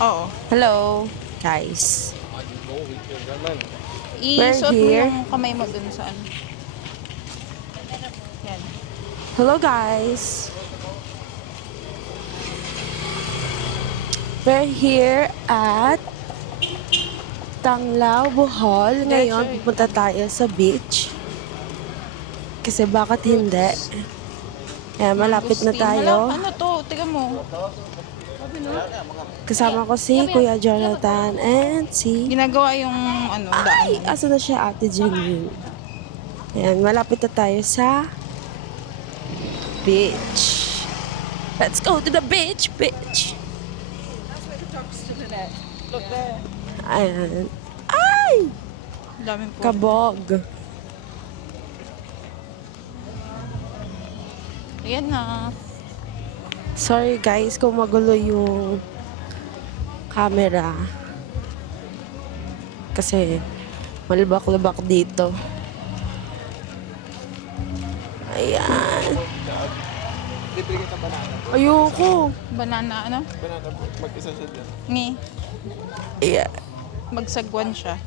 Oo. Hello, guys. We're Isuot mo here. yung kamay mo dun sa ano. Yan. Hello, guys. We're here at Tanglao, Bohol. Ngayon, pupunta tayo sa beach. Kasi bakit hindi? Kaya malapit na Agustin. tayo. Hala, ano to? Tiga mo. Kasama ko si Kuya Jonathan and si... Ginagawa yung ano, Ay! daanan. Asa na siya, Ate Jenny? Ayan, malapit na tayo sa beach. Let's go to the beach, bitch! Look there. Ayan. Ay! Daming po. Kabog. Ayan na. Sorry guys kung magulo yung camera. Kasi malubak-lubak dito. Ayan. Ayoko. Banana, ano? Banana boat, mag-isa siya dyan. Ngi. Yeah. Magsagwan siya.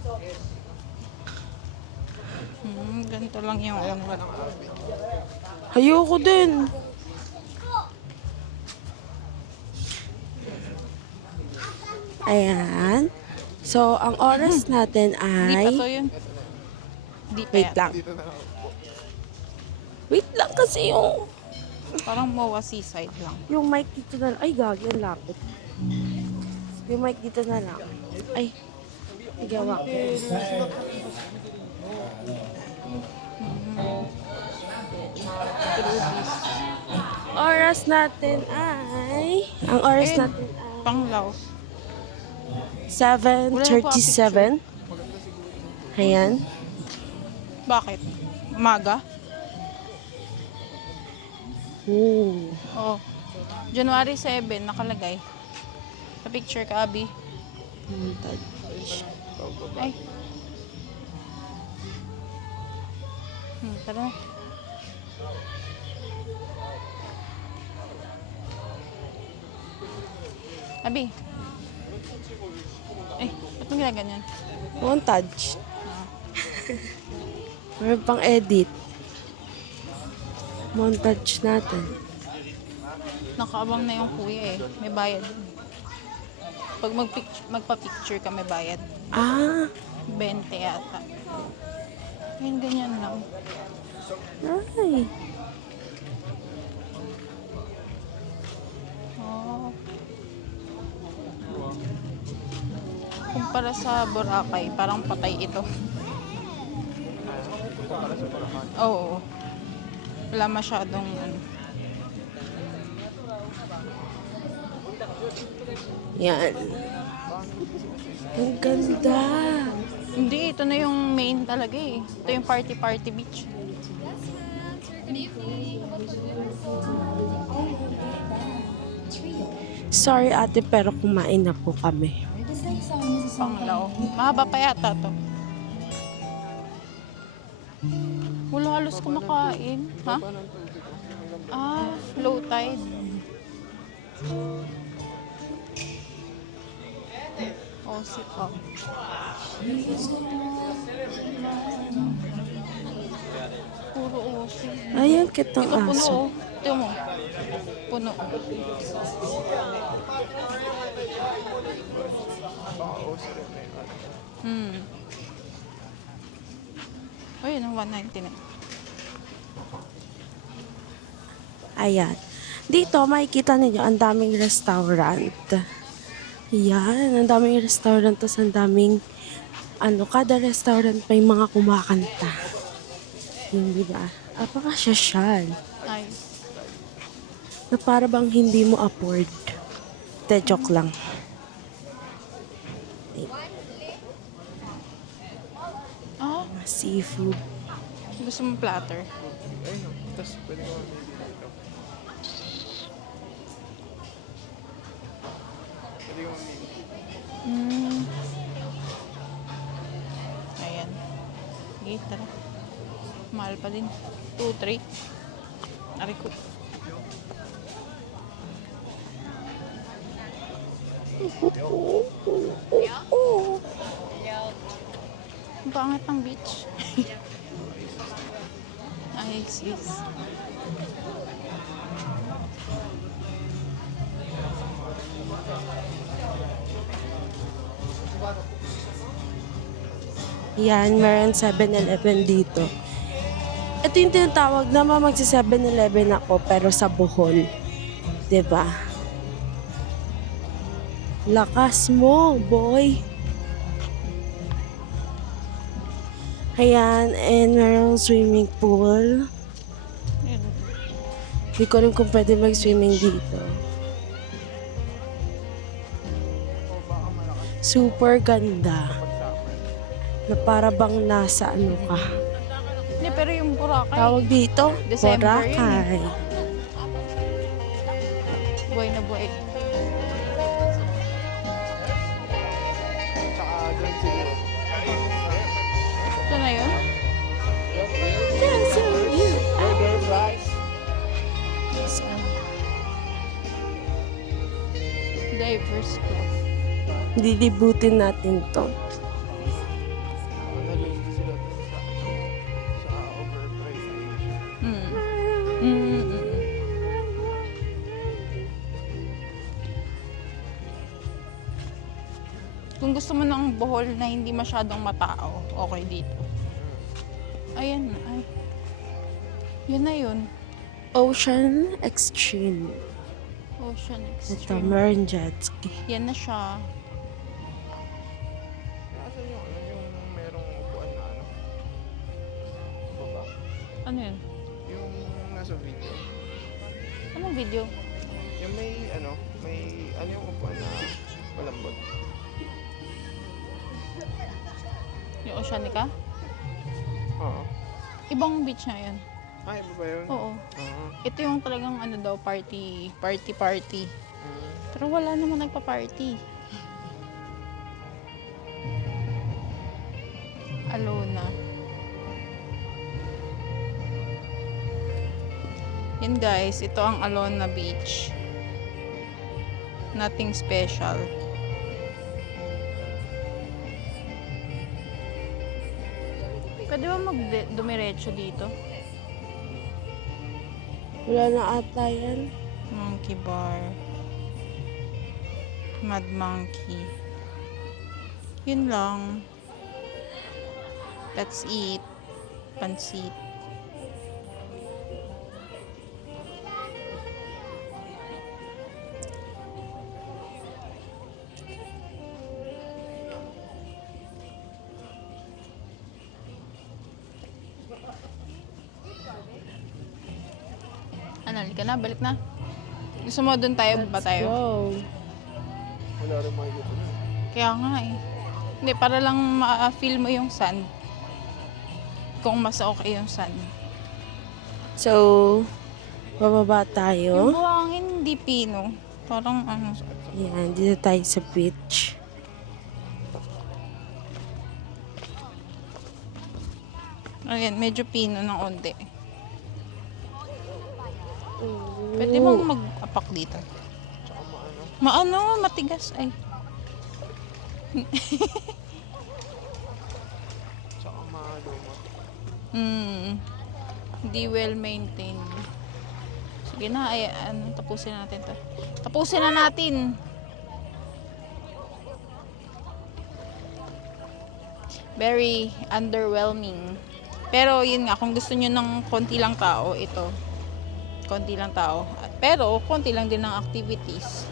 Ganito lang yung ano. Ayoko din. Ayan. So, ang oras natin Hindi pa to ay... yun. Hindi pa Wait yata. lang. Wait lang kasi Parang MOA seaside lang. yung mic dito na lang. Ay, gagi, ang lapit. Yung mic dito na lang. Ay, nagawa ko. Oras natin ay... Ang oras Ayun. natin ay... Panglaw. 7:37. Ayan. Bakit? Umaga? Ooh. Oo. January 7, nakalagay. Sa picture ka, Abby. Ay. Tara na. Abi. Eh, ba't mo ginaganyan? Montage. Meron pang edit. Montage natin. Nakaabang na yung kuya eh. May bayad dun. Pag magpa-picture ka, may bayad. Ah! 20 yata. Ayun, ganyan lang. Ay! Oh. Kumpara sa Boracay, parang patay ito. Oo. Wala masyadong ano. Yan. Ang ganda! Hindi, ito na yung main talaga eh. Ito yung party beach. Sorry ate, pero kumain na po kami. Panglaw. Mahaba pa yata to. Wala halos kumakain. Ha? Ah, low tide. Oh, sit up. Puro osi. Ayan, kitang Ito puno aso. oh. Ito mo. Puno. Oh, yun ang 199. Ayan. Dito, makikita ninyo, ang daming restaurant. Yan, ang daming restaurant. Tapos ang daming, kada restaurant may mga kumakanta. Yun, di ba? Apaka-sosyal. Nice. Na para bang hindi mo afford. Te, joke lang. Ah, Seafood. gusto mong platter? Ayun, tapos pwede ko mamili dito. Pwede ko mamili. Ayan. Okay, tara. Mahal pa din. 2-3. Ari ko. Ang pangit ng beach. Ay, sis. Yan, meron 7-Eleven dito. Ito yung tinatawag na magsi 7-Eleven ako pero sa Bohol. 'Di ba? Lakas mo, boy. Ayan, and merong swimming pool. Ayun. Hindi ko alam kung pwede mag-swimming dito. Super ganda. Na para bang nasa ano ka. Hindi, pero yung Boracay. Tawag dito, December yun Boracay. Buhay na buhay. Tsaka doon siguro. Ito na yun? Burger, fries. Divers Club. Dilibutin natin to. Nalulog sila doon sa overpriced na Asia. Mm. Mm. Kung gusto mo ng Bohol na hindi masyadong matao, okay dito. Ayan, ay. Yun na yun. Ocean Extreme. Ocean Ito, Extreme. meron jet ski. Yan na siya. Nasaan yung merong upuan na ano? Baba. Ano yun? Yung nasa video. Anong video? Yung may yung upuan na malambot. Yung Oceanica? Oo. Ibang beach na yun. Ah, iba ba yun? Oo. Oo. Ito yung talagang ano daw, party. Mm. Pero wala naman nagpa-party. Alona. Yan guys, ito ang Alona Beach. Nothing special. Pwede ba dumiretso dito? Wala na ata yan. Monkey Bar. Mad Monkey. Yun lang. Let's eat. Pansit. Ano, halika na, balik na. Gusto mo doon tayo ba tayo? Go. Wala rin makikita na. Kaya nga eh. Hindi, para lang ma-feel mo yung sand. Kung mas okay yung sand. So, bababa Yung tayo. buhangin, hindi pino. Parang ano. Yan, dito tayo sa beach. Ayan, medyo pino ng onte. Pwede bang mag-apak dito? Tsaka Maano, matigas ay. tsaka maluma. Hindi well maintained. Sige na, ay, ano, tapusin natin to. Tapusin na natin! Very underwhelming. Pero yun nga, kung gusto nyo ng konti lang tao, ito. Konti lang tao. Pero konti lang din ng activities.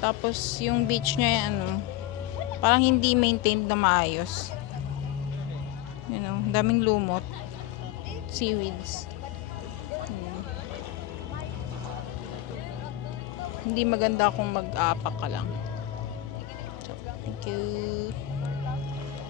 Tapos yung beach niya, ano, parang hindi maintained na maayos. You know, daming lumot. Seaweeds. Hindi maganda kung mag-aapak ka lang. So, thank you.